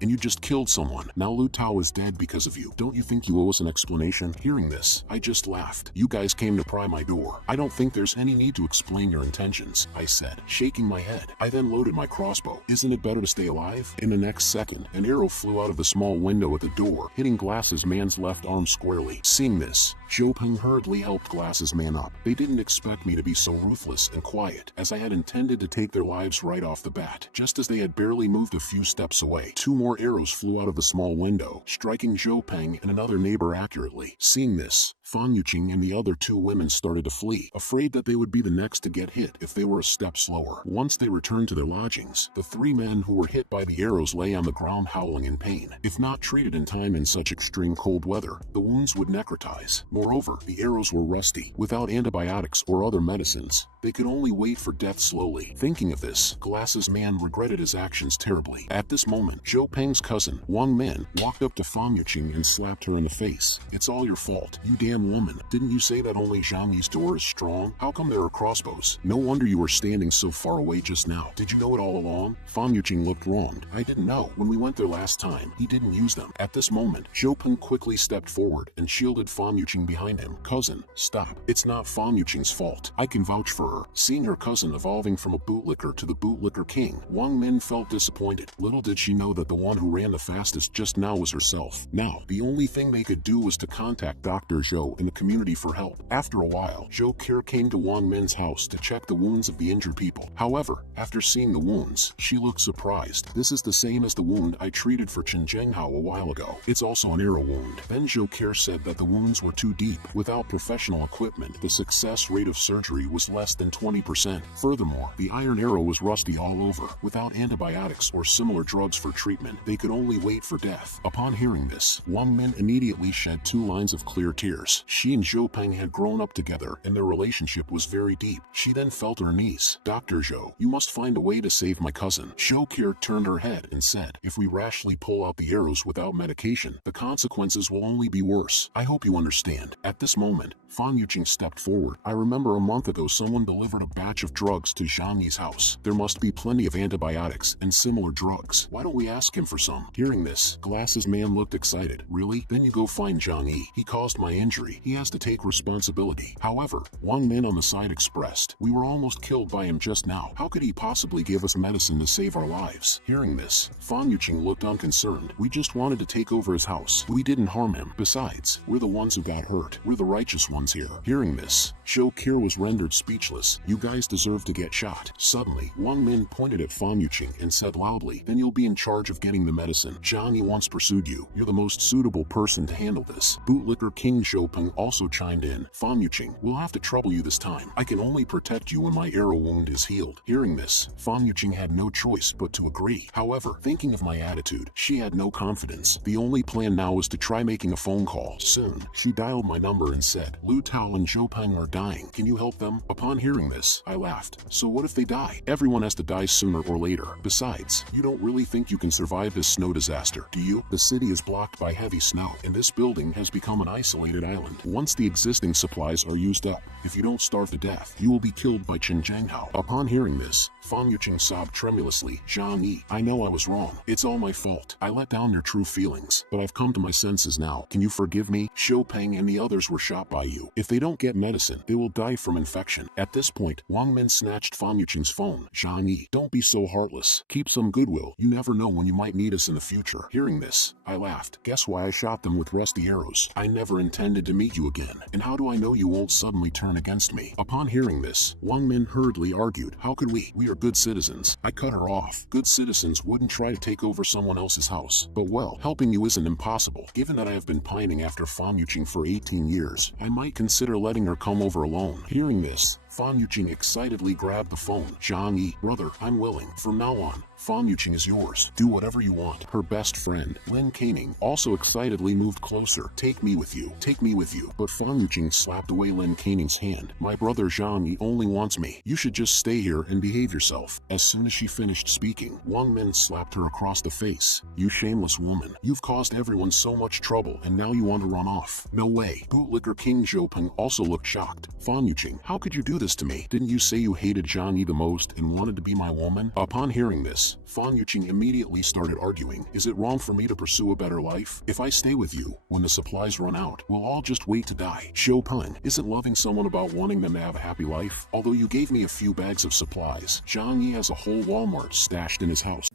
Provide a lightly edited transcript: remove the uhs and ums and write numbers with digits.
and you just killed someone. Now Lu Tao is dead because of you. Don't you think you owe us an explanation? Hearing this, I just laughed. You guys came to pry my door. I don't think there's any need to explain your intentions, I said, shaking my head. I then loaded my crossbow. Isn't it better to stay alive? In the next second, an arrow flew out of the small window at the door, hitting Glasses Man's left arm squarely. Seeing this, Zhou Peng hurriedly helped Glasses Man up. They didn't expect me to be so ruthless and quiet, as I had intended to take their lives right off the bat. Just as they had barely moved a few steps away, 2 more arrows flew out of the small window, striking Zhou Peng and another neighbor accurately. Seeing this, Fan Yuqing and the other 2 women started to flee, afraid that they would be the next to get hit if they were a step slower. Once they returned to their lodgings, the 3 men who were hit by the arrows lay on the ground howling in pain. If not treated in time in such extreme cold weather, the wounds would necrotize. Moreover, the arrows were rusty. Without antibiotics or other medicines, they could only wait for death slowly. Thinking of this, Glasses Man regretted his actions terribly. At this moment, Zhou Peng's cousin, Wang Min, walked up to Fan Yuqing and slapped her in the face. It's all your fault, you damn woman. Didn't you say that only Zhang Yi's door is strong? How come there are crossbows? No wonder you were standing so far away just now. Did you know it all along? Fan Yuqing looked wronged. I didn't know. When we went there last time, he didn't use them. At this moment, Zhou Peng quickly stepped forward and shielded Fan Yuqing behind him. Cousin, stop. It's not Fan Yuqing's fault. I can vouch for her. Seeing her cousin evolving from a bootlicker to the bootlicker king, Wang Min felt disappointed. Little did she know that the one who ran the fastest just now was herself. Now, the only thing they could do was to contact Dr. Zhou in the community for help. After a while, Zhou Kir came to Wang Min's house to check the wounds of the injured people. However, after seeing the wounds, she looked surprised. This is the same as the wound I treated for Chen Zhenghao a while ago. It's also an arrow wound. Then Zhou Kir said that the wounds were too deep. Without professional equipment, the success rate of surgery was less than 20%. Furthermore, the iron arrow was rusty all over. Without antibiotics or similar drugs for treatment, they could only wait for death. Upon hearing this, Wang Min immediately shed 2 lines of clear tears. She and Zhou Peng had grown up together, and their relationship was very deep. She then fell to her knees. Dr. Zhou, you must find a way to save my cousin. Zhou Kir turned her head and said, if we rashly pull out the arrows without medication, the consequences will only be worse. I hope you understand. At this moment, Fan Yuqing stepped forward. I remember a month ago someone delivered a batch of drugs to Zhang Yi's house. There must be plenty of antibiotics and similar drugs. Why don't we ask him for some? Hearing this, Glasses Man looked excited. Really? Then you go find Zhang Yi. He caused my injury. He has to take responsibility. However, Wang Min on the side expressed, we were almost killed by him just now. How could he possibly give us medicine to save our lives? Hearing this, Fan Yuqing looked unconcerned. We just wanted to take over his house. We didn't harm him. Besides, we're the ones who got hurt. We're the righteous ones here. Hearing this, Zhou Kir was rendered speechless. You guys deserve to get shot. Suddenly, Wang Min pointed at Fan Yuqing and said loudly, then you'll be in charge of getting the medicine. Zhang Yi once pursued you. You're the most suitable person to handle this. Bootlicker King Zhou Peng also chimed in. Fan Yuqing, we'll have to trouble you this time. I can only protect you when my arrow wound is healed. Hearing this, Fan Yuqing had no choice but to agree. However, thinking of my attitude, she had no confidence. The only plan now was to try making a phone call. Soon, she dialed my number and said, Lu Tao and Zhou Peng are dying. Can you help them? Upon hearing this, I laughed. So what if they die? Everyone has to die sooner or later. Besides, you don't really think you can survive this snow disaster, do you? The city is blocked by heavy snow, and this building has become an isolated island. Once the existing supplies are used up, if you don't starve to death, you will be killed by Chen Zhenghao. Upon hearing this, Fan Yuqing sobbed tremulously. Zhang Yi, I know I was wrong. It's all my fault. I let down your true feelings, but I've come to my senses now. Can you forgive me? Zhou Peng and the others were shot by you. If they don't get medicine, they will die from infection. At this point, Wang Min snatched Fan Yuqing's phone. Zhang Yi, don't be so heartless. Keep some goodwill. You never know when you might need us in the future. Hearing this, I laughed. Guess why I shot them with rusty arrows? I never intended to meet you again. And how do I know you won't suddenly turn against me? Upon hearing this, Wang Min hurriedly argued, how could we? We are good citizens. I cut her off. Good citizens wouldn't try to take over someone else's house. But well, helping you isn't impossible. Given that I have been pining after Fan Yuqing for 18 years, I might consider letting her come over alone. Hearing this, Fan Yuqing excitedly grabbed the phone. Zhang Yi, brother, I'm willing. From now on, Fan Yuqing is yours. Do whatever you want. Her best friend, Lin Caning, also excitedly moved closer. Take me with you. Take me with you. But Fan Yuqing slapped away Lin Caning's hand. My brother Zhang Yi only wants me. You should just stay here and behave yourself. As soon as she finished speaking, Wang Min slapped her across the face. You shameless woman. You've caused everyone so much trouble, and now you want to run off. No way. Bootlicker King Zhou Peng also looked shocked. Fan Yuqing, how could you do this to me? Didn't you say you hated Zhang Yi the most and wanted to be my woman? Upon hearing this, this. Fan Yuqing immediately started arguing. Is it wrong for me to pursue a better life? If I stay with you, when the supplies run out, we'll all just wait to die. Shou Peng, isn't loving someone about wanting them to have a happy life? Although you gave me a few bags of supplies, Zhang Yi has a whole Walmart stashed in his house.